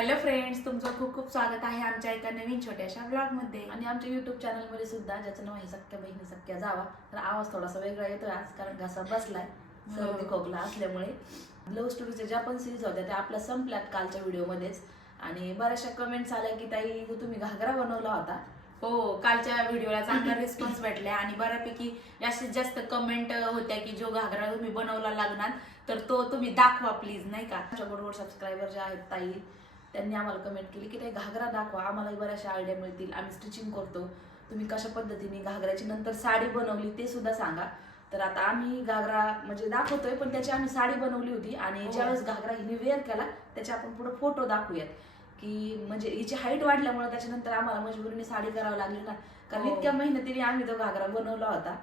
Hello friends तुमचं खूप खूप स्वागत आहे आमच्या एका नवीन छोट्याशा ब्लॉगमध्ये. आणि आमच्या युट्यूब चॅनलमध्ये सुद्धा ज्याचं नाव आहे सख्या बहिणी सख्या जावा. तर आवाज थोडासा वेगळा येतोय आज कारण घसा बसलाय. सर्दी खोकला असल्यामुळे. लव्ह स्टोरीच्या ज्या पण सिरीज होत्या त्या आपल्या संपल्यात कालच्या व्हिडिओमध्येच आणि बऱ्याचशा कमेंट्स आल्या की ताई तुम्ही घागरा बनवला होता. हो कालच्या व्हिडिओला चांगला रिस्पॉन्स भेटला आणि बऱ्यापैकी जास्तीत जास्त कमेंट होत्या की जो घागरा तुम्ही बनवला लागणार तर तो तुम्ही दाखवा प्लीज नाही का? आमच्या बरोबर सबस्क्रायबर जे आहेत ताई त्यांनी आम्हाला कमेंट केली की ते घागरा दाखवा आम्हालाही बऱ्याचशा आयडिया मिळतील आम्ही स्टिचिंग करतो. तुम्ही कशा पद्धतीने घागऱ्याची नंतर साडी बनवली ते सुद्धा सांगा. तर आता आम्ही घागरा म्हणजे दाखवतोय पण त्याची आम्ही साडी बनवली होती आणि हो. ज्यावेळेस घागरा हिने वेअर केला त्याचे आपण पुढे फोटो दाखवूयात. की म्हणजे हिची हाईट वाढल्यामुळे त्याच्यानंतर आम्हाला मजबुरीने साडी करावी लागली ना. कारण हो. इतक्या मेहनतीने आम्ही तो घागरा बनवला होता.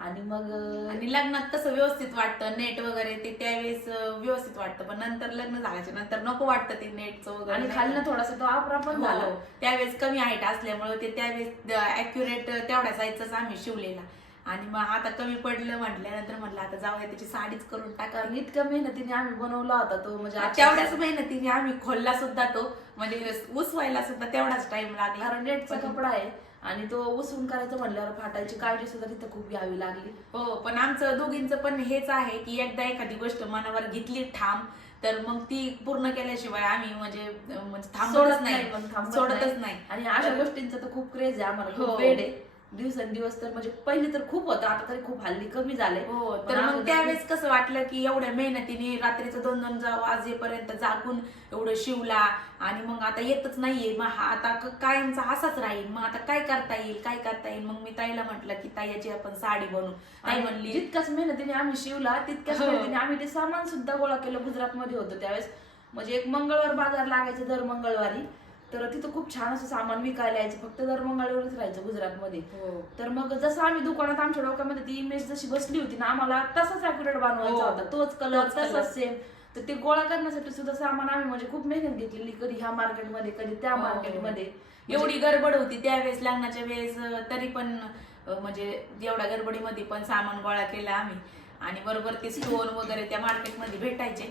आणि मग आणि लग्नात कसं व्यवस्थित वाटतं नेट वगैरे ते त्यावेळेस व्यवस्थित वाटतं. पण नंतर लग्न झाल्याच्यानंतर नको वाटतं ते नेटचं वगैरे. आणि खालनं का? थोडासा तो आपरा पण झाला. हो. त्यावेळेस कमी हाईट असल्यामुळे ते त्यावेळेस अॅक्युरेट तेवढ्या साईजचाच आम्ही शिवलेला. आणि मग आता कमी पडलं म्हटल्यानंतर म्हटलं आता जाऊया त्याची साडीच करून टाका. इतक्या मेहनतीने आम्ही बनवला होता तो म्हणजे तेवढ्याच मेहनतीने आम्ही खोलला सुद्धा तो. म्हणजे उसवायला सुद्धा तेवढाच टाइम लागला. कारण नेटचा कपडा आहे. आणि तो उसवून करायचं म्हणल्यावर फाटायची काळजी सुद्धा तिथं खूप घ्यावी लागली हो पण आमचं दोघींचं पण हेच आहे की एकदा एखादी गोष्ट मनावर घेतली ठाम तर मग ती पूर्ण केल्याशिवाय आम्ही म्हणजे म्हणजे सोडत नाही सोडतच नाही. आणि अशा गोष्टींचा तर खूप क्रेज आहे आम्हाला हो. खूप वेळ आहे दिवसेंदिवस तर म्हणजे पहिले तर खूप होतं आता तरी खूप हल्ली कमी झालंय. हो तर मग त्यावेळेस कसं वाटलं की एवढ्या मेहनतीने रात्रीचं दोन दोन जा- वाजेपर्यंत जागून एवढं शिवला आणि मग आता येतच नाहीये. मग हा आता कायमचा असाच राहील. मग आता काय करता येईल काय करता येईल? मग मी ताईला म्हटलं की ताई याची आपण साडी बनवू. ताई म्हणली जितक्याच मेहनतीने आम्ही शिवला तितक्याच हो. मेहनतीने आम्ही ते सामान सुद्धा गोळा केलं गुजरात मध्ये होतं त्यावेळेस. म्हणजे एक मंगळवार बाजार लागायचं दर मंगळवारी. तर तिथं खूप छान असं सामान विकायला यायचं. फक्त दर मंगळवारीच राहायचं गुजरातमध्ये. हो. तर मग जसं आम्ही दुकानात आमच्या डोक्यामध्ये ती इमेज जशी बसली होती ना आम्हाला तसाच अॅक्युरेट बनवायचा हो. होता. तोच कलर. तसाच सेम तर ते गोळा करण्यासाठी सुद्धा सामान आम्ही म्हणजे खूप मेहनत घेतलेली कधी ह्या मार्केटमध्ये कधी त्या हो. मार्केटमध्ये एवढी गडबड होती त्यावेळेस लग्नाच्या वेळेस तरी पण म्हणजे एवढ्या गडबडीमध्ये पण सामान गोळा केला आम्ही. आणि बरोबर ते स्टोन वगैरे त्या मार्केटमध्ये भेटायचे.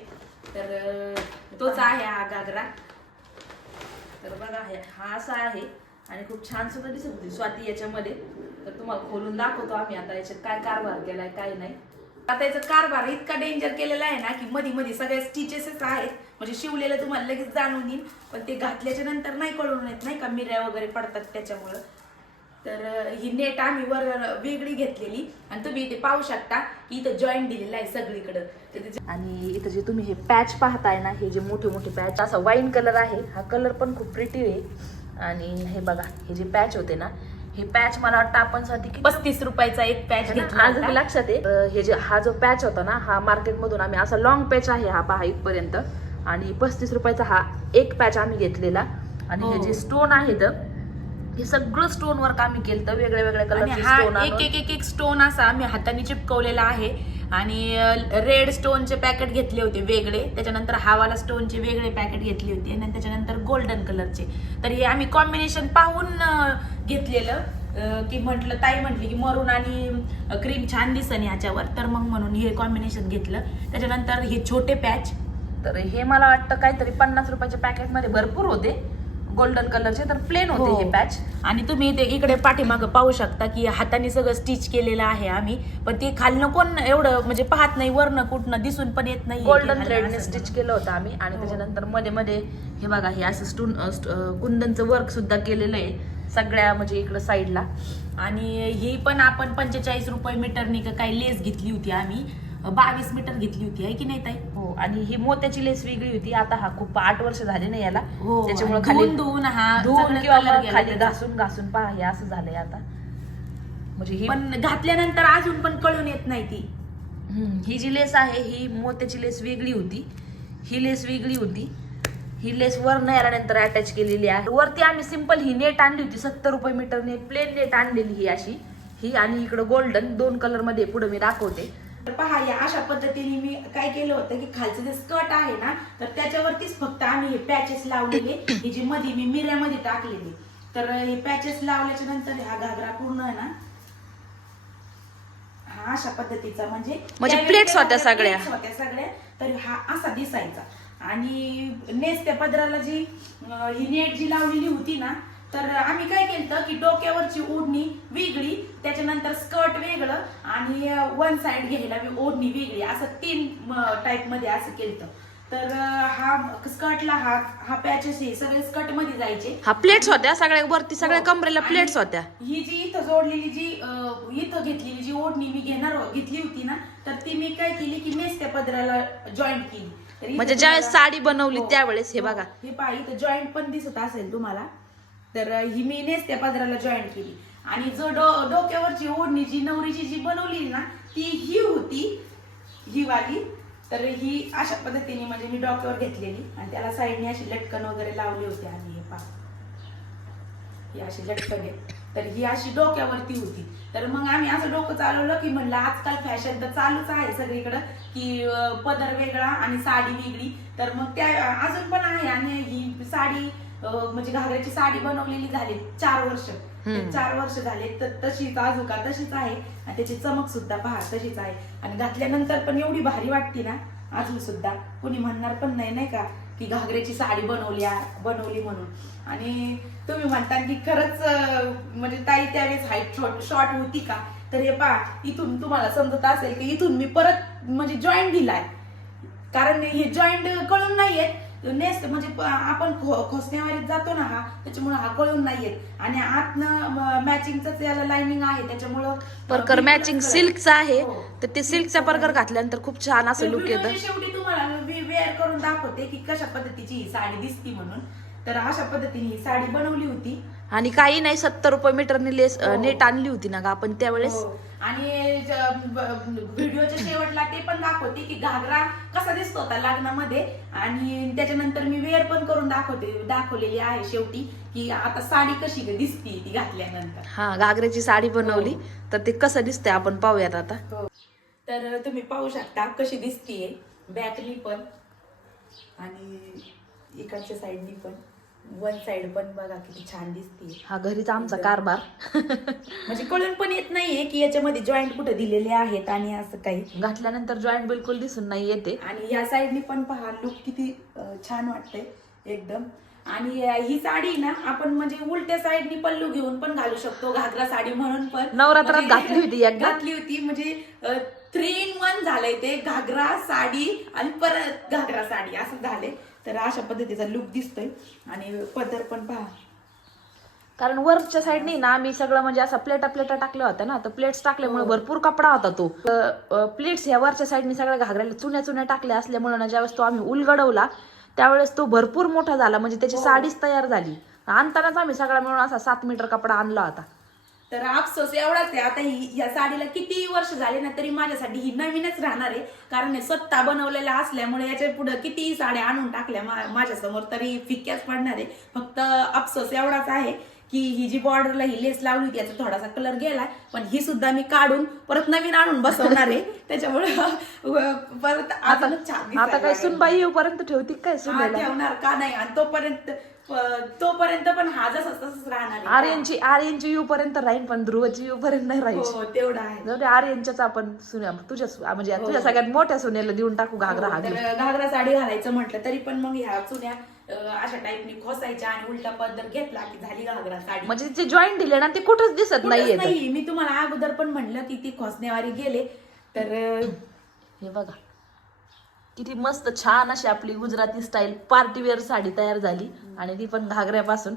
तर तोच आहे हा घागरा. तर बघा हे हा असा आहे आणि खूप छान सुद्धा दिसत होती स्वाती याच्यामध्ये. तर तुम्हाला खोलून दाखवतो आम्ही आता याच्यात काय कारभार केलाय काय नाही. आता याचा कारभार इतका डेंजर केलेला आहे ना की मध्ये मध्ये सगळ्या स्टिचेसच आहेत. म्हणजे शिवलेलं तुम्हाला लगेच जाणून येईल पण ते घातल्याच्या नंतर नाही कळून येत नाही का? मिऱ्या वगैरे पडतात त्याच्यामुळं. तर ही नेट आम्ही वर वेगळी घेतलेली. आणि तुम्ही इथे पाहू शकता की इथं जॉईंट दिलेलं आहे सगळीकडं. तर आणि इथं जे तुम्ही हे पॅच पाहताय ना हे जे मोठे मोठे पॅच असा वाईन कलर आहे. हा कलर पण खूप प्रिटी आहे. आणि हे बघा हे जे पॅच होते ना हे पॅच मला वाटतं आपण साठी पस्तीस रुपयाचा एक पॅच घेतला आज. लक्षात आहे. हे जे हा जो पॅच होता ना हा मार्केटमधून आम्ही असा लॉंग पॅच आहे हा पहा इथपर्यंत. आणि पस्तीस रुपयाचा हा एक पॅच आम्ही घेतलेला. आणि हे हो. जे स्टोन आहेत हे सगळं स्टोन वर्क आम्ही केलं वेगळ्या वेगळ्या हा स्टोन एक एक एक एक स्टोन असा आम्ही हाताने चिपकवलेला आहे. आणि रेड स्टोनचे पॅकेट घेतले होते वेगळे. त्याच्यानंतर हावाला स्टोनचे वेगळे पॅकेट घेतले होते. आणि त्याच्यानंतर गोल्डन कलरचे तर हे आम्ही कॉम्बिनेशन पाहून घेतलेलं. की म्हटलं ताई म्हटली की मरून आणि क्रीम छान दिसन ह्याच्यावर तर मग म्हणून हे कॉम्बिनेशन घेतलं. त्याच्यानंतर हे छोटे पॅच तर हे मला वाटतं काहीतरी पन्नास रुपयाच्या पॅकेटमध्ये भरपूर होते. गोल्डन कलरचे तर प्लेन होते हो. हे पॅच आणि तुम्ही ते इकडे पाठीमागं पाहू शकता की हाताने सगळं स्टिच केलेलं आहे आम्ही. पण ते खालनं कोण एवढं म्हणजे पाहत नाही वरनं कुठनं दिसून पण येत नाही. गोल्डन थ्रेडने स्टिच केलं होतं आम्ही. आणि हो. त्याच्यानंतरमध्ये मध्ये हे बघा हे असं स्टून कुंदनचं वर्क सुद्धा केलेलं आहे सगळ्या म्हणजे इकडं साईडला आणि ही पण आपण पंचेचाळीस रुपये मीटरनी का काही लेस घेतली होती आम्ही. बावीस मीटर घेतली होती आहे की नाही ताई? हो आणि ही मोत्याची लेस वेगळी होती. आता हा खूप आठ वर्ष झाले ना याला. हो त्याच्यामुळे खाली धुवून हा धुवून सगळं किंवा color मग गेला खाली त्याचा. घासून घासून पहा हे असं झालंय आता. म्हणजे ही पण घातल्यानंतर अजून पण कळून येत नाही ती. हम्म, ही जी लेस आहे ही मोत्याची लेस वेगळी होती. ही लेस वेगळी होती. ही लेस वर नाही आल्यानंतर अटॅच केलेली आहे. वरती आम्ही सिंपल ही नेट आणली होती. सत्तर रुपये मीटरने प्लेन नेट आणलेली ही अशी. ही आणि इकडं गोल्डन दोन कलरमध्ये पुढे मी दाखवते. तर पहा या अशा पद्धतीने मी काय केलं होतं की खालचं जे स्कर्ट आहे ना तर त्याच्यावरतीच फक्त आम्ही हे पॅचेस लावलेले. ही जी मध्ये मी मिऱ्यामध्ये टाकलेली. तर हे पॅचेस लावल्याच्या नंतर हा घागरा पूर्ण आहे ना हा अशा पद्धतीचा म्हणजे म्हणजे ते होत्या सगळ्या. होत्या सगळ्या. तर हा असा दिसायचा. आणि नेसत्या पदराला जी ही नेट जी लावलेली होती ना तर आम्ही काय केलं की डोक्यावरची ओढणी वेगळी त्याच्यानंतर स्कर्ट वेगळं आणि वन साइड घ्यायला ओढणी वेगळी. असं तीन टाईपमध्ये असं केलं तर हा स्कर्टला हा हा पॅचेस हे सगळे स्कर्टमध्ये जायचे. हा प्लेट्स होत्या सगळ्या वरती सगळ्या हो. कमरेला आणि प्लेट्स होत्या. ही जी इथं जोडलेली जी इथं घेतलेली जी ओढणी मी घेणार घेतली होती ना तर ती मी काय केली की नेसत्या पदराला जॉईंट केली. म्हणजे ज्यावेळेस साडी बनवली हो, त्यावेळेस हे हो. बघा. हे पहा इथं जॉईंट पण दिसत असेल तुम्हाला. तर ही मी नेसत्या पदराला जॉईन केली. आणि जो डो डोक्यावरची ओढणी जी नवरीची जी बनवली ना ती ही होती ही वाली. तर ही अशा पद्धतीने म्हणजे मी डोक्यावर घेतलेली. आणि त्याला साईडने अशी लटकन वगैरे लावली होती आणि हे पा ही अशी लटकन आहे. तर ही अशी डोक्यावरती होती. तर मग आम्ही असं डोकं चालवलं की म्हणलं आजकाल फॅशन तर चालूच आहे सगळीकडं की पदर वेगळा आणि साडी वेगळी. तर मग त्या अजून पण आहे आणि ही साडी म्हणजे घागऱ्याची साडी बनवलेली झाली चार वर्ष. चार वर्ष झाले तर तशीच आजुका तशीच आहे. आणि त्याची चमक सुद्धा पहा तशीच आहे. आणि घातल्यानंतर पण एवढी भारी वाटते ना अजून सुद्धा. कोणी म्हणणार पण नाही नाही का की घागऱ्याची साडी बनवली आ- बनवली म्हणून. आणि तुम्ही म्हणता की खरंच म्हणजे ताई त्यावेळेस हाईट शॉर्ट शॉर्ट होती का? तर हे पहा इथून तुम्हाला समजत असेल की इथून मी परत म्हणजे जॉईंट दिलाय. कारण हे जॉईंट कळून नाहीयेत नेस्ट म्हणजे आपण खोसण्यावारीत जातो ना हा त्याच्यामुळे हा कळून नाहीयेत आणि आतनं मॅचिंगच याला लाइनिंग आहे त्याच्यामुळं परकर मॅचिंग सिल्कचं आहे. हो. तर ते सिल्कचा परकर घातल्यानंतर खूप छान असं लुक येतं. शेवटी तुम्हाला वेअर करून दाखवते की कशा पद्धतीची ही साडी दिसती म्हणून. तर अशा पद्धतीने ही साडी बनवली होती. आणि काही नाही सत्तर रुपये मीटरने लेस हो. नेट आणली होती ना ग आपण त्यावेळेस. हो. आणि ज- ब- व्हिडिओच्या शेवटला ते पण दाखवते की घागरा कसा दिसतो होता लग्नामध्ये. आणि त्याच्यानंतर मी वेअर पण करून दाखवते दाखवलेली आहे शेवटी की आता साडी कशी ग दिसती ती घातल्यानंतर. हा घागऱ्याची साडी बनवली. हो. तर ते कसं दिसतंय आपण पाहूयात आता. तर तुम्ही पाहू शकता कशी दिसतीये. बॅकनी पण. आणि इकडच्या साईडनी पण. वन साइड पण बघा किती छान दिसतीये हा घरीच आमचा कारभार. म्हणजे कळून पण येत नाहीये की याच्यामध्ये जॉईंट कुठे दिलेले आहेत आणि असं काही. घातल्यानंतर जॉईंट बिलकुल दिसून नाही येते. आणि या साईडनी पण पहा लुक किती अं, छान वाटतंय एकदम. आणि अं, ही साडी ना आपण म्हणजे उलट्या साईडनी पल्लू घेऊन पण घालू शकतो घागरा साडी म्हणून पण. नवरात्रात म्हणजे घातली होती एकदा. घातली होती म्हणजे थ्री इन वन झालंय ते घागरा साडी आणि परत घागरा साडी असं झालंय. तर अशा पद्धतीचा लुक दिसतोय. आणि पदर पण पहा. कारण वरच्या साईडनी ना आम्ही सगळं म्हणजे असा प्लेटा प्लेटा टाकल्या होत्या ना तर प्लेट्स टाकल्यामुळे भरपूर कपडा होता तो. प्लेट्स ह्या वरच्या साईडनी सगळ्या घागऱ्याला चुन्या चुन्या टाकल्या असल्यामुळे ना ज्यावेळेस तो आम्ही उलगडवला त्यावेळेस तो भरपूर मोठा झाला. म्हणजे त्याची साडीच तयार झाली. आणतानाच आम्ही सगळा मिळून असा सात मीटर कपडा आणला होता. तर अफसोस एवढाच आहे. आता ही या साडीला किती वर्ष झाले ना तरी माझ्यासाठी ही नवीनच राहणार आहे. कारण हे स्वतः बनवलेला असल्यामुळे याच्यापुढे किती साड्या आणून टाकल्या माझ्यासमोर तरी फिक्क्याच पडणार आहे. फक्त अफसोस एवढाच आहे की ही जी बॉर्डरला ही लेस लावली होती याचा थोडासा कलर गेलाय. पण ही सुद्धा मी काढून परत नवीन आणून बसवणार आहे. त्याच्यामुळे परत आता दिसायला काय. सुनबाई येऊपर्यंत ठेवती काय सुनायला ठेवणार का नाही? आणि तोपर्यंत तोपर्यंत पण हा जसा तसंच राहणार. आर्यनची आर्यनची येऊपर्यंत राहीन पण ध्रुवची येऊपर्यंत नाही राहायची हो तेवढं आहे जाऊ दे आर्यनच्याच आपण सुन्या तुझ्या म्हणजे हो. तुझ्या सगळ्यात मोठ्या सुनेला देऊन टाकू घागरा हो, हा तर घेऊन. घागरा साडी घालायचं म्हटलं तरी पण मग ह्या चुन्या अं, अशा टाईपनी खोसायच्या आणि उलटा पदर घेतला की झाली घागरा साडी म्हणजे जे जॉईंट दिले ना ते कुठंच दिसत नाहीये नाही मी तुम्हाला अगोदर पण म्हणलं की ती खोसण्यावारी गेले तर हे बघा किती मस्त छान अशी आपली Gujarati style party wear sari तयार झाली. आणि ती पण घागऱ्यापासून.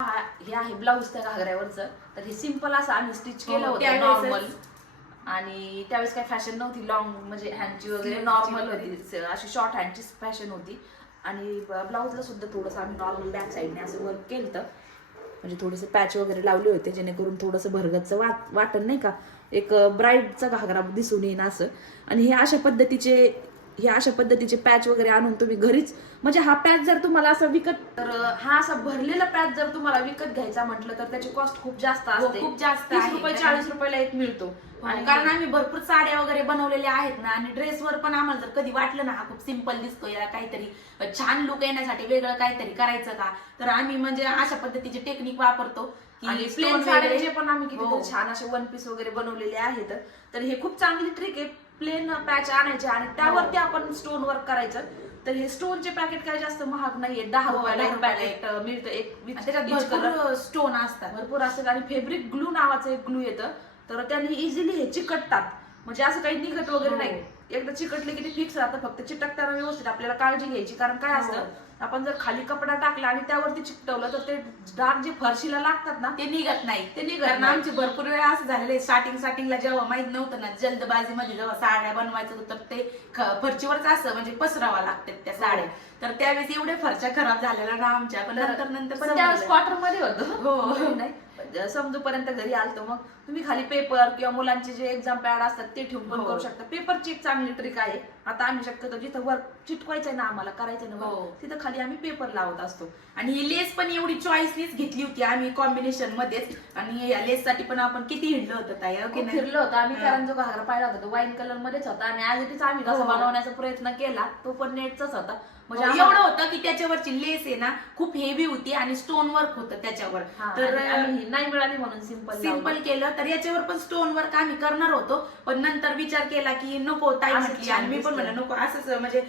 हा- हे आहे ब्लाऊज त्या घागऱ्यावरचं. तर हे सिंपल असं आम्ही स्टिच केलं हो, होतं त्यावेळेसच. नॉर्मल आणि त्यावेळेस काही फॅशन नव्हती लॉंग म्हणजे हँडची वगैरे नॉर्मल होती. अशी शॉर्ट हँडची फॅशन होती. आणि ब्लाऊजला सुद्धा थोडंसं आम्ही नॉर्मल बॅक साईडने असं वर्क केलं होतं. म्हणजे थोडेसे पॅच वगैरे लावले होते जेणेकरून थोडंसं भरगतचं वाट वाटण नाही का? एक ब्राईडचा घागरा दिसून येईन असं. आणि हे अशा पद्धतीचे हे अशा पद्धतीचे पॅच वगैरे आणून तुम्ही घरीच म्हणजे हा पॅच जर तुम्हाला असं विकत तर हा असा भरलेला पॅच जर तुम्हाला विकत घ्यायचा म्हटलं तर त्याची कॉस्ट खूप जास्त हो, असते. खूप जास्त तीस. रुपये चाळीस रुपयाला एक मिळतो. आणि कारण आम्ही भरपूर साड्या वगैरे बनवलेल्या आहेत ना आणि ड्रेसवर पण आम्हाला जर कधी वाटलं ना हा खूप सिंपल दिसतो याला काहीतरी छान लुक येण्यासाठी वेगळं काहीतरी करायचं का तर आम्ही म्हणजे अशा पद्धतीचे टेक्निक वापरतो की आणि प्लेन साड्यांचे पण आम्ही किती हो. छान असे वन पीस वगैरे बनवलेले आहेत. तर हे खूप चांगली ट्रिक आहे. प्लेन पॅच आणायचे आणि त्यावरती आपण स्टोन वर्क करायचं. तर हे स्टोनचे पॅकेट काय जास्त महाग नाहीये. दहा हो, रुपयाला पॅकेट मिळतं एक त्याच्यात स्टोन असतात. भरपूर असेल आणि फेब्रिक ग्लू नावाचं एक ग्लू येतं. तर त्याने इझिली हे चिकटतात. म्हणजे असं काही निघत वगैरे हो. नाही. एकदा चिकटले की ते फिक्स राहतं. फक्त चिकटताना व्यवस्थित आपल्याला काळजी घ्यायची. कारण काय हो. असतं? आपण जर खाली कपडा टाकला आणि त्यावरती चिकटवलं तर ते डाग जे फरशीला लागतात ना ते निघत नाही ते निघत नाही. आमचे भरपूर वेळा असं झालेलं स्टार्टिंग स्टार्टिंगला जेव्हा माहीत नव्हतं ना जल्दबाजीमध्ये जेव्हा साड्या बनवायचं होतं तर ते फरशीवरच असं म्हणजे पसरावा लागतात त्या साड्या तर त्यावेळेस एवढ्या फरच्या खराब झालेल्या ना आमच्या पण नंतर नंतर पण त्यावेळेस. क्वार्टरमध्ये होतो हो. नाही समजूपर्यंत घरी आलतो मग तुम्ही खाली पेपर किंवा मुलांचे जे एक्झाम पॅड असतात ते ठेवून पण हो. करू शकता पेपरची एक चांगली ट्रिक आहे आता आम्ही शक्यतो जिथं वर्क चिटकवायचंय ना आम्हाला करायचं ना हो. तिथं खाली आम्ही पेपर लावत असतो आणि ही लेस पण एवढी चॉईसनीच घेतली होती आम्ही कॉम्बिनेशन मध्येच आणि या लेस साठी पण आपण किती हिंडलो होतं ताई हो की नाही? फिरलो होतो आम्ही. कारण जो घागरा पाहिला होता तो वाईन कलर मध्येच होता आणि आज इथेच आम्ही तसं हो. बनवण्याचा प्रयत्न केला तो पण नेटचाच होता म्हणजे एवढं होतं की त्याच्यावरची लेस आहे ना खूप हेवी होती आणि स्टोन वर्क होतं त्याच्यावर हा, तर आणि आम्ही ही नाही मिळाली म्हणून सिंपल सिंपल केलं तर याच्यावर पण स्टोन वर्क आम्ही करणार होतो पण नंतर विचार केला की नको ताई म्हटली आणि मी पण. म्हणलं नको असंच म्हणजे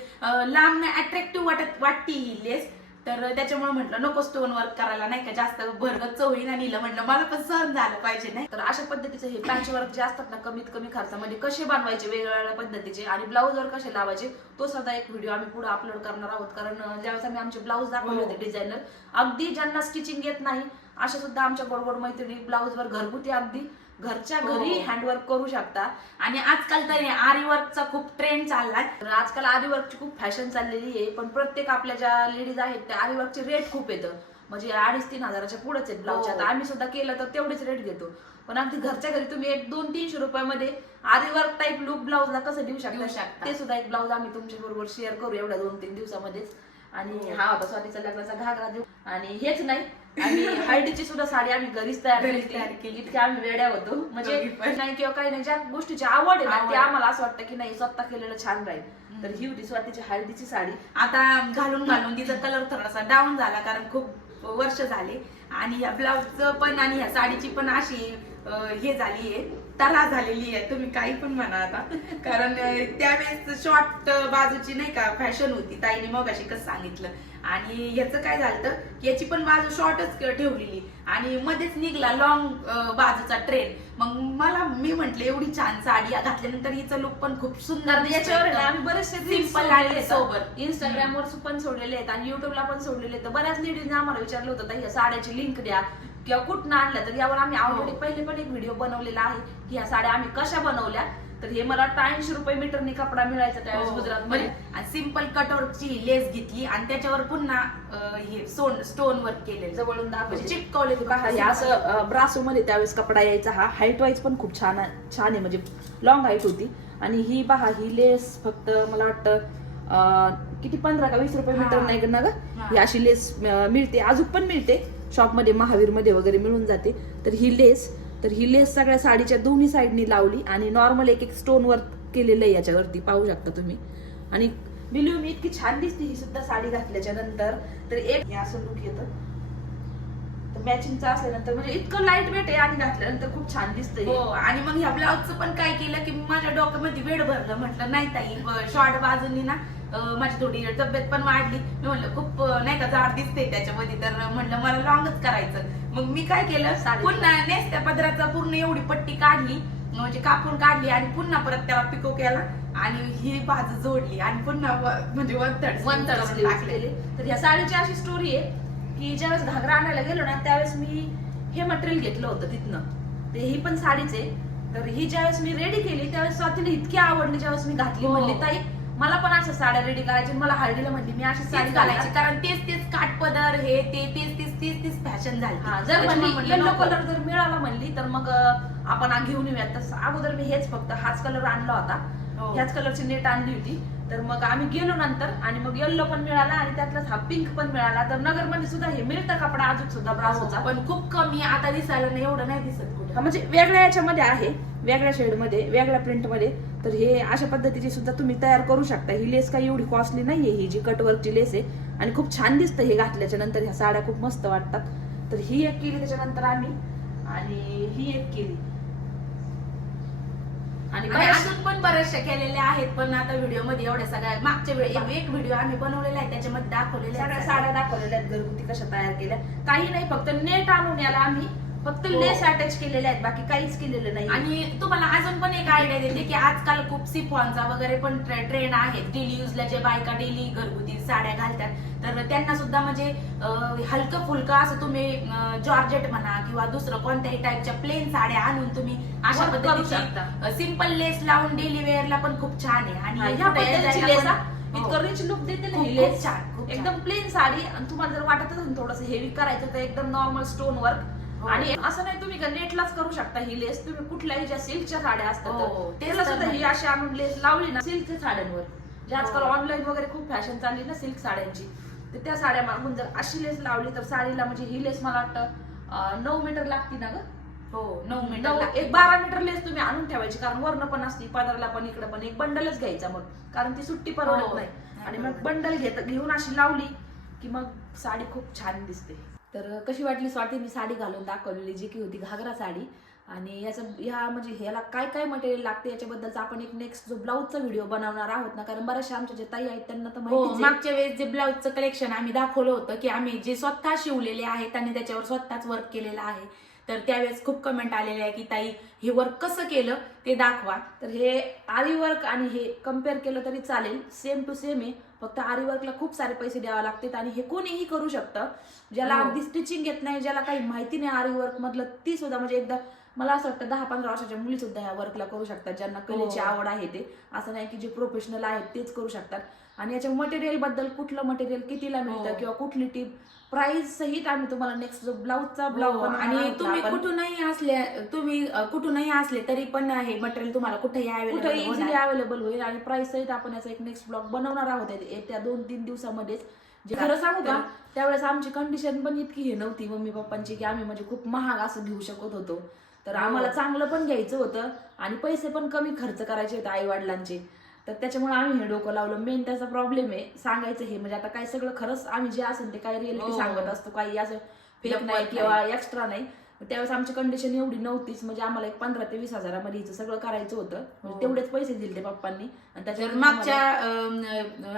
लांब अट्रॅक्टिव्ह वाटत वाटती ही लेस. तर त्याच्यामुळे म्हटलं नको स्टोन वर्क करायला नाही का? जास्त भरगत होईल आणि हिला म्हटलं मला पण सहन झालं पाहिजे नाही? तर अशा पद्धतीचे हे पॅच वर्क जे असतात ना कमीत कमी खर्चामध्ये कसे बनवायचे वेगवेगळ्या पद्धतीचे आणि ब्लाऊज वर कसे लावायचे तो सुद्धा एक व्हिडिओ आम्ही पुढे अपलोड करणार आहोत. कारण ज्यावेळेस आम्ही आमचे ब्लाऊज दाखवले हो. होते डिझायनर अगदी ज्यांना स्टिचिंग येत नाही अशा सुद्धा आमच्या बरोबर मैत्रिणी ब्लाऊज वर घरगुती अगदी घरच्या हो. घरी हँडवर्क करू शकता. आणि आजकाल तर आरी वर्कचा खूप ट्रेंड चाललाय. तर आजकाल आरीवर्कची खूप फॅशन चाललेली आहे. पण प्रत्येक आपल्या ज्या लेडीज आहेत त्या आरीवर्कचे रेट खूप येतं. म्हणजे अडीच तीन हजाराच्या पुढेच आहेत ब्लाऊजच्या हो. आता आम्ही सुद्धा केलं तर तेवढेच रेट घेतो. पण अगदी घरच्या घरी तुम्ही एक दोन तीनशे रुपयामध्ये आरीवर्क टाईप लुक ब्लाऊजला कसं देऊ शकता? शकता. ते सुद्धा एक ब्लाऊज आम्ही तुमच्या बरोबर शेअर करू एवढ्या दोन तीन दिवसामध्येच. आणि हा होता स्वातीचा लग्नाचा घागरा देऊ. आणि हेच नाही आणि हळदीची सुद्धा साडी आम्ही घरीच तयार घरीच तयार केली. इतक्या आम्ही वेड्या होतो. म्हणजे. नाही किंवा काही नाही ज्या गोष्टीची आवड आहे ना. ते आम्हाला असं वाटतं की नाही स्वतः केलेलं छान राहील. तर ही होती स्वातीची हळदीची साडी. आता घालून घालून तिचा कलर थोडासा डाऊन झाला कारण खूप वर्ष झाले. आणि या ब्लाऊजचं पण आणि या साडीची पण अशी हे झाली आहे तरा झालेली आहे तुम्ही काही पण म्हणा आता. कारण त्यावेळेस शॉर्ट बाजूची नाही का फॅशन होती. ताईने मग अशी कसं सांगितलं. आणि याचं काय झालं की याची पण बाजू शॉर्टच ठेवलेली. आणि मध्येच निघला लॉंग बाजूचा ट्रेन मग मला मी म्हंटले एवढी छान साडी घातल्यानंतर हिचं लुक पण खूप सुंदर तर याच्यावर आम्ही बरेचसे सिंपल आणि सोबर इंस्टाग्रामवर पण सोडलेले आहेत आणि युट्यूबला पण सोडलेले आहेत. तर बऱ्याच लेडीजने आम्हाला विचारलं होतं ताई, या साड्याची लिंक द्या किंवा कुठनं आणल्या? तर यावर आम्ही ऑलरेडी हो. पहिले पण एक व्हिडिओ बनवलेला आहे की ह्या साड्या आम्ही कशा बनवल्या? तर हे मला वाटतं ऐंशी रुपये मीटरनी कपडा मिळायचा त्यावेळेस गुजरात मध्ये आणि सिंपल कटोरची लेस घेतली आणि त्याच्यावर पुन्हा अं, हे सोन स्टोन वर्क केलेलं. जवळून दाखवते हे असं ब्रासो मध्ये त्यावेळेस कपडा यायचा हा. हाईट वाईज पण खूप छान आहे- छान आहे. म्हणजे लॉंग हाईट होती. आणि ही पहा ही लेस फक्त मला वाटतं अं, किती पंधरा का वीस रुपये हा. मीटर नाही ना ग? हा. ही अशी लेस अं, मिळते. अजून पण मिळते. शॉपमध्ये महावीरमध्ये वगैरे मिळून जाते. तर ही लेस तर ही लेस सगळ्या साडीच्या दोन्ही साईडनी लावली आणि नॉर्मल एक एक स्टोन वर्क केलेलं आहे याच्यावरती. पाहू शकता तुम्ही. आणि बिलू मी इतकी छान दिसते ही सुद्धा साडी घातल्याच्या नंतर. तर एक हे असं लुक येतं. मॅचिंगचा असल्यानंतर म्हणजे इतकं लाइट वेट आहे आणि घातल्यानंतर खूप छान दिसतंय. हो आणि मग ह्या ब्लाऊजचं पण काय केलं की माझ्या डोक्यामध्ये वेळ भरलं. म्हटलं नाही ताई शॉर्ट बाजूनी ना माझी थोडी तब्येत पण वाढली. मी म्हणलं खूप नाही का जाड दिसते त्याच्यामध्ये. तर म्हणलं मला लॉंगच करायचं. मग मी काय केलं. पुन्हा नेसत्या पदराचा पूर्ण एवढी पट्टी काढली म्हणजे कापून काढली आणि पुन्हा परत त्याला पिको केला आणि ही बाजू जोडली आणि पुन्हा म्हणजे थर्ड स्लीव्ह केले. तर ह्या साडीची अशी स्टोरी आहे की ज्यावेळेस घागरा आणायला गेलो ना त्यावेळेस मी हे मटेरियल घेतलं होतं तिथनं. ते ही पण साडीच आहे. तर ही ज्यावेळेस मी रेडी केली त्यावेळेस स्वातीला इतकी आवडली ज्यावेळेस मी घातली हो. म्हणली ताई मला पण अशा साड्या रेडी करायची मला हळदीला म्हणली मी अशी साडी घालायची. कारण तेच तेच काठपदर हे ते तेच तेच तेच तेच फॅशन झाली. हा जर म्हणली येल्लो नको. कलर जर मिळाला म्हणली तर मग आपण घेऊन येऊयात. तर अगोदर मी हेच फक्त हाच कलर आणला होता. हो. ह्याच कलरची नेट आणली होती. तर मग आम्ही गेलो नंतर आणि मग येल्लो पण मिळाला आणि त्यातलाच हा पिंक पण मिळाला. तर नगरमध्ये सुद्धा हे मिळतं कपडा अजून सुद्धा ब्रासोचा पण खूप कमी आता दिसायला नाही एवढं नाही दिसत कुठे. हा म्हणजे वेगळ्या याच्यामध्ये आहे. वेगळ्या शेडमध्ये वेगळ्या प्रिंटमध्ये तर हे अशा पद्धतीची सुद्धा तुम्ही तयार करू शकता. ही लेस काही एवढी कॉस्टली नाहीये ही जी कटवर्कची लेस आहे. आणि खूप छान दिसतं हे घातल्याच्या नंतर ह्या साड्या खूप मस्त वाटतात. तर ही एक केली त्याच्यानंतर आम्ही आणि ही एक केली. आणि अजून पण बऱ्याचशा केलेल्या आहेत पण आता व्हिडिओमध्ये एवढ्या सगळ्या मागच्या वेळी एक- व्हिडिओ आम्ही बनवलेला आहे त्याच्यामध्ये दाखवलेल्या साड्या दाखवलेल्या आहेत घरगुती कशा तयार केल्या. काही नाही फक्त नेट आणून याला आम्ही फक्त हो. लेस अटॅच केलेले आहेत बाकी काहीच केलेलं नाही आणि तुम्हाला अजून पण एक आयडिया देते की आजकाल खूप सिफॉनचा वगैरे पण ट्रेंड आहे डेली युजला जे बायका डेली घरगुती साड्या घालतात तर त्यांना सुद्धा म्हणजे हलकं फुलकं असं तुम्ही जॉर्जेट म्हणा किंवा दुसरं कोणत्याही टाईपच्या प्लेन साड्या आणून तुम्ही अशा शकता. सिंपल लेस लावून डेली वेअरला पण खूप छान आहे आणि ह्या पद्धतीची लेस हा, हो. इतकं रिच लुक देते ना ही लेस छान. एकदम प्लेन साडी आणि तुम्हाला जर वाटत असेल थोडस हेवी करायचं तर एकदम नॉर्मल स्टोन वर्क हो. आणि असं नाही तुम्ही का नेटलाच करू शकता ही लेस तुम्ही कुठल्याही ज्या सिल्कच्या साड्या असतात हो, त्याला सुद्धा ही. अशी आणून लेस लावली ना सिल्कच्या साड्यांवर जे आजकाल हो. ऑनलाईन वगैरे खूप फॅशन चालली ना सिल्क साड्यांची तर त्या साड्या मागून जर अशी लेस लावली तर साडीला म्हणजे ही लेस मला वाटतं नऊ मीटर लागती ना ग हो नऊ मिनिट एक बारा मीटर लेस तुम्ही आणून ठेवायची कारण वर्ण पण असती पदरला पण इकडे पण एक बंडलच घ्यायचा मग कारण ती सुट्टी परवडत हो. नाही आणि मग. बंडल घेत घेऊन अशी लावली की मग साडी खूप छान दिसते तर कशी वाटली स्वाती? मी साडी घालून दाखवलेली जी की होती घागरा साडी. आणि याचं ह्या म्हणजे ह्याला काय काय मटेरियल लागते याच्याबद्दलचा आपण एक नेक्स्ट जो ब्लाऊजचा व्हिडिओ बनवणार आहोत ना कारण बऱ्याचशा आमच्या जे ताई आहेत त्यांना तर हो माहितीच आहे. मागच्या वेळेस जे ब्लाऊजचं कलेक्शन आम्ही दाखवलं होतं की आम्ही जे स्वतः शिवलेले आहेत आणि त्याच्यावर स्वतःच वर्क केलेलं आहे. तर त्यावेळेस खूप कमेंट आलेले आहे की ताई हे वर्क कसं केलं ते दाखवा. तर हे आरी वर्क आणि हे कंपेअर केलं तरी चालेल. सेम टू सेम आहे. फक्त आरी वर्कला खूप सारे पैसे द्यावे लागतात आणि हे कोणीही करू शकतं ज्याला हो. अगदी स्टिचिंग येत नाही ज्याला काही माहिती नाही आरी वर्क मधलं ती सुद्धा म्हणजे एकदा मला असं वाटतं दहा पंधरा वर्षाच्या मुली सुद्धा ह्या वर्कला करू शकतात ज्यांना कलेची हो. आवड आहे ते असं नाही की जे प्रोफेशनल आहेत तेच करू शकतात आणि याच्या मटेरियलबद्दल कुठलं मटेरियल कितीला मिळतं हो. किंवा कुठली टीप प्राइस सहित आम्ही तुम्हाला नेक्स्ट जो ब्लाऊजचा ब्लाऊज आणि तुम्ही कुठूनही असले तुम्ही कुठूनही असले तरी पण हे मटेरियल तुम्हाला कुठेही इझिली. अवेलेबल होईल आणि प्राइस सहित आपण याचा एक नेक्स्ट ब्लॉग बनवणार आहोत. ये- येत्या दोन तीन दिवसामध्येच. खरं सांगू का त्यावेळेस आमची कंडिशन पण इतकी हे नव्हती मम्मी पप्पांची की आम्ही म्हणजे खूप महाग असं घेऊ शकत होतो. तर हो. आम्हाला चांगलं पण घ्यायचं होतं आणि पैसे पण कमी खर्च करायचे होते आई वडिलांचे तर त्याच्यामुळे आम्ही हे डोकं लावलं मेन त्याचा प्रॉब्लेम आहे सांगायचं हे म्हणजे आता काय सगळं खरंच आम्ही जे असेल ते काय रिअलिटी हो. सांगत असतो काही असं फेक नाही. किंवा एक्स्ट्रा नाही त्यावेळेस आमची कंडिशन एवढी नव्हतीच. म्हणजे आम्हाला एक पंधरा ते वीस हजारामध्ये हिचं सगळं करायचं होतं. म्हणजे हो. तेवढेच पैसे दिले ते पप्पांनी. आणि त्याच्यावर मागच्या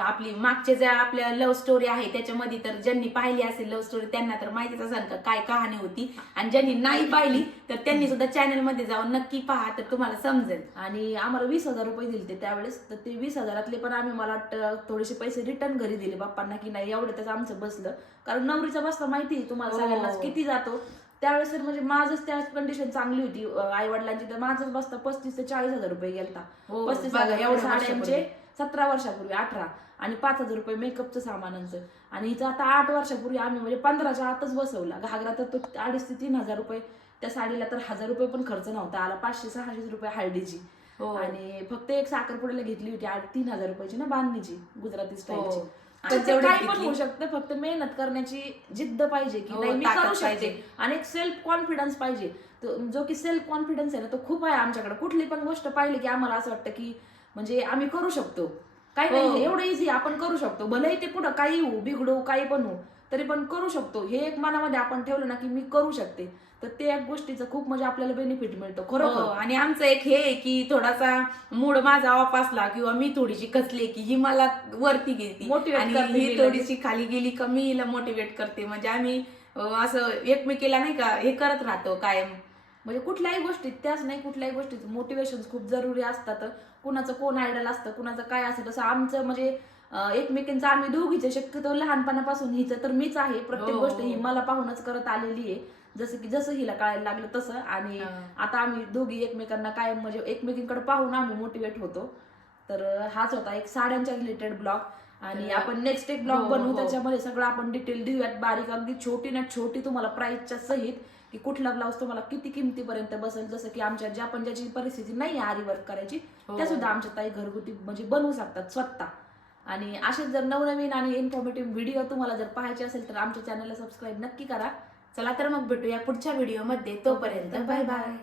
आपली मागच्या ज्या आपल्या लव्ह स्टोरी आहे त्याच्यामध्ये तर ज्यांनी पाहिली असेल लव्ह स्टोरी त्यांना तर माहितीच असेल का काय कहाणी होती. आणि ज्यांनी नाही पाहिली तर त्यांनी सुद्धा चॅनलमध्ये जाऊन नक्की पहा तर तुम्हाला समजेल. आणि आम्हाला वीस हजार रुपये दिले ते त्यावेळेस. तर ते वीस हजारातले पण आम्ही मला वाटतं थोडेसे पैसे रिटर्न घरी दिले बाप्पांना की नाही एवढं त्याचं आमचं बसलं. कारण नवरीचा बसता माहिती आहे तुम्हाला हो. सगळ्यांनाच किती जातो. त्यावेळेस तर म्हणजे माझंच त्यावेळेस कंडिशन चांगली होती. आई वडिलांची तर माझंच बसता पस्तीस ते चाळीस हजार रुपये गेलता. हो, पस्तीस बघा, हजार एवढ्या साड्यांचे वर्षापूर्वी. सतरा वर्षापूर्वी अठरा आणि पाच हजार रुपये मेकअपचं सामानांचं. आणि हिचं आता आठ वर्षापूर्वी आम्ही म्हणजे पंधराच्या आतच बसवला. घागरा तर तो अडीच ते तीन हजार रुपये. त्या साडीला तर हजार रुपये पण खर्च नव्हता. आला पाचशे सहाशे रुपये हळदीची. हो. आणि फक्त एक साखरपुड्याला घेतली होती आठ तीन हजार रुपयाची ना बांधणीची गुजराती स्टाईलची हो. तर काय पण. होऊ शकतं फक्त मेहनत करण्याची जिद्द पाहिजे की हो, नाही मी ताकद करू शकते पाहिजे. आणि एक सेल्फ कॉन्फिडन्स पाहिजे तो- जो की सेल्फ कॉन्फिडन्स आहे ना तो खूप आहे आमच्याकडे कुठली पण गोष्ट पाहिली की आम्हाला असं वाटतं की म्हणजे आम्ही करू शकतो काही हो. नाही एवढं इझी आपण करू शकतो भलेही ते पुढं काही होऊ बिघडू काही पण होऊ तरी पण करू शकतो. हे एक मनामध्ये आपण ठेवलं ना की मी करू शकते. तर ते एक गोष्टीचं खूप म्हणजे आपल्याला बेनिफिट मिळतो. हो, खरोखर आणि आमचं एक हे आहे की थोडासा मूड माझा ऑफ असला किंवा मी थोडीशी खचले की ही मला वरती घेते Motivate आणि करते ही मी थोडीशी खाली गेली का मी हिला मोटिवेट करते. म्हणजे आम्ही असं एकमेकीला नाही का हे करत राहतो कायम. म्हणजे कुठल्याही गोष्टीत त्याच नाही कुठल्याही गोष्टीत मोटिवेशन खूप जरुरी असतात. कुणाचं कोण आयडल असतं कुणाचं काय असतं तसं आमचं म्हणजे एकमेकींचं आम्ही दोघीचे शक्यतो लहानपणापासून हिचं तर मीच आहे. प्रत्येक हो, गोष्ट हो. ही मला पाहूनच करत आलेली आहे. जसं की जसं हिला कळायला लागलं तसं. आणि हा. आता आम्ही दोघी एकमेकांना काय म्हणजे एकमेकींकडे पाहून आम्ही मोटिवेट होतो. तर हाच होता एक साड्यांच्या रिलेटेड ब्लॉग आणि आपण नेक्स्ट एक ब्लॉग हो, बनवू. हो. त्याच्यामध्ये सगळं आपण डिटेल देऊयात. बारीक अगदी छोटी ना छोटी तुम्हाला प्राइसच्या सहित की कुठला ब्लाऊज तुम्हाला किती किमतीपर्यंत बसेल. जसं की आमच्या ज्या पण ज्याची परिस्थिती नाही आरी वर्क करायची हो. त्या सुद्धा आमच्या ताई घरगुती म्हणजे बनवू शकतात स्वतः. आणि असेच जर नवनवीन आणि इन्फॉर्मेटिव्ह व्हिडिओ तुम्हाला जर पाहायचे असेल तर आमच्या चॅनलला सबस्क्राईब नक्की करा. चला तर मग भेटूया पुढच्या व्हिडिओमध्ये तोपर्यंत बाय बाय